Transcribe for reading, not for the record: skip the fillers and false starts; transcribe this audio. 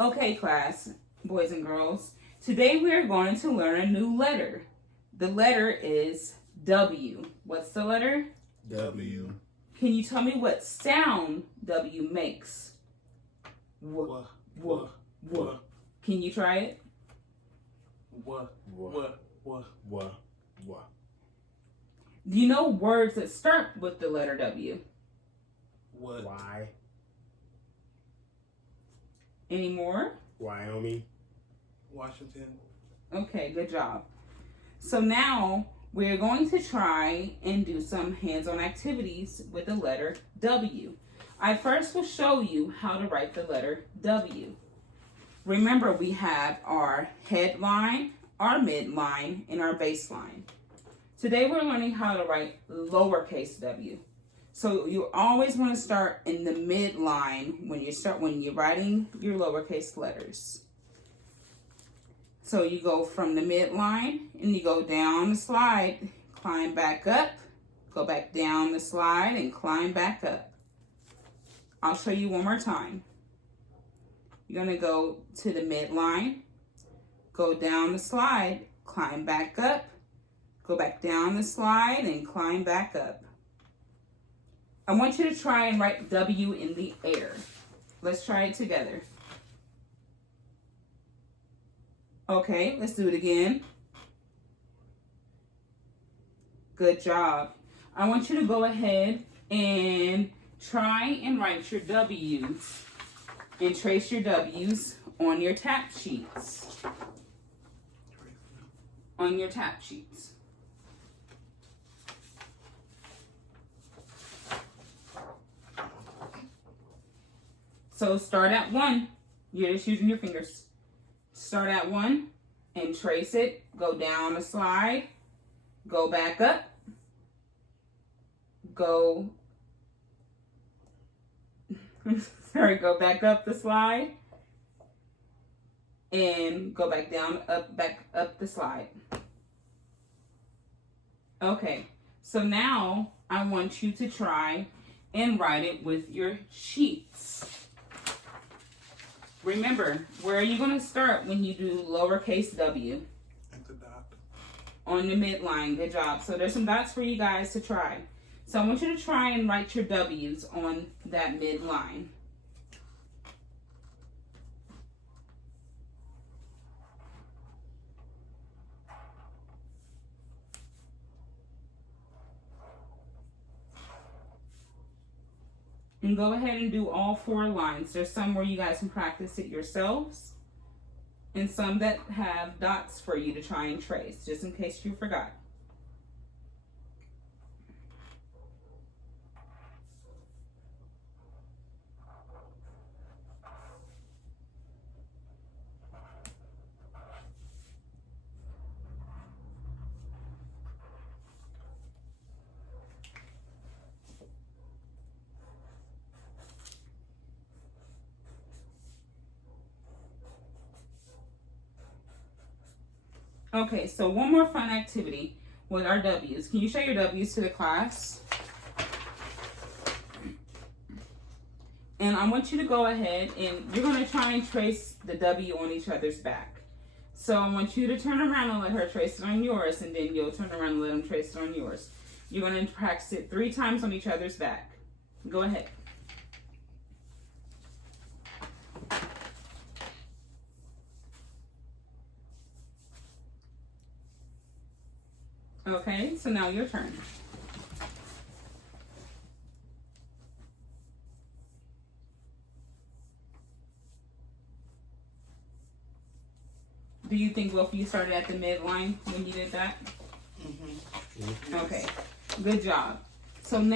Okay, class, boys and girls. Today we are going to learn a new letter. The letter is W. What's the letter? W. Can you tell me what sound W makes? W. W. W. Can you try it? W. Do you know words that start with the letter W? What? Why? Any more? Wyoming. Washington. Okay, good job. So now we're going to try and do some hands-on activities with the letter W. I first will show you how to write the letter W. Remember, we have our headline, our midline, and our baseline. Today we're learning how to write lowercase w. So you always want to start in the midline when you're writing your lowercase letters. So you go from the midline and you go down the slide, climb back up, go back down the slide and climb back up. I'll show you one more time. You're going to go to the midline, go down the slide, climb back up, go back down the slide and climb back up. I want you to try and write W in the air. Let's try it together. Okay, let's do it again. Good job. I want you to go ahead and try and write your W's and trace your W's on your tap sheets. On your tap sheets. So start at 1. You're just using your fingers. Start at 1 and trace it. Go down the slide. Go back up. Go back up the slide. And go back down, back up the slide. Okay, so now I want you to try and write it with your sheets. Remember, where are you going to start when you do lowercase w? At the dot. On the midline. Good job. So there's some dots for you guys to try. So I want you to try and write your W's on that midline. And go ahead and do all 4 lines. There's some where you guys can practice it yourselves, and some that have dots for you to try and trace, just in case you forgot. Okay, so one more fun activity with our W's. Can you show your W's to the class? And I want you to go ahead and you're going to try and trace the W on each other's back. So I want you to turn around and let her trace it on yours, and then you'll turn around and let them trace it on yours. You're going to practice it 3 times on each other's back. Go ahead. Okay, so now your turn. Do you think both of you started at the midline when you did that? Mm-hmm. Okay, good job. So now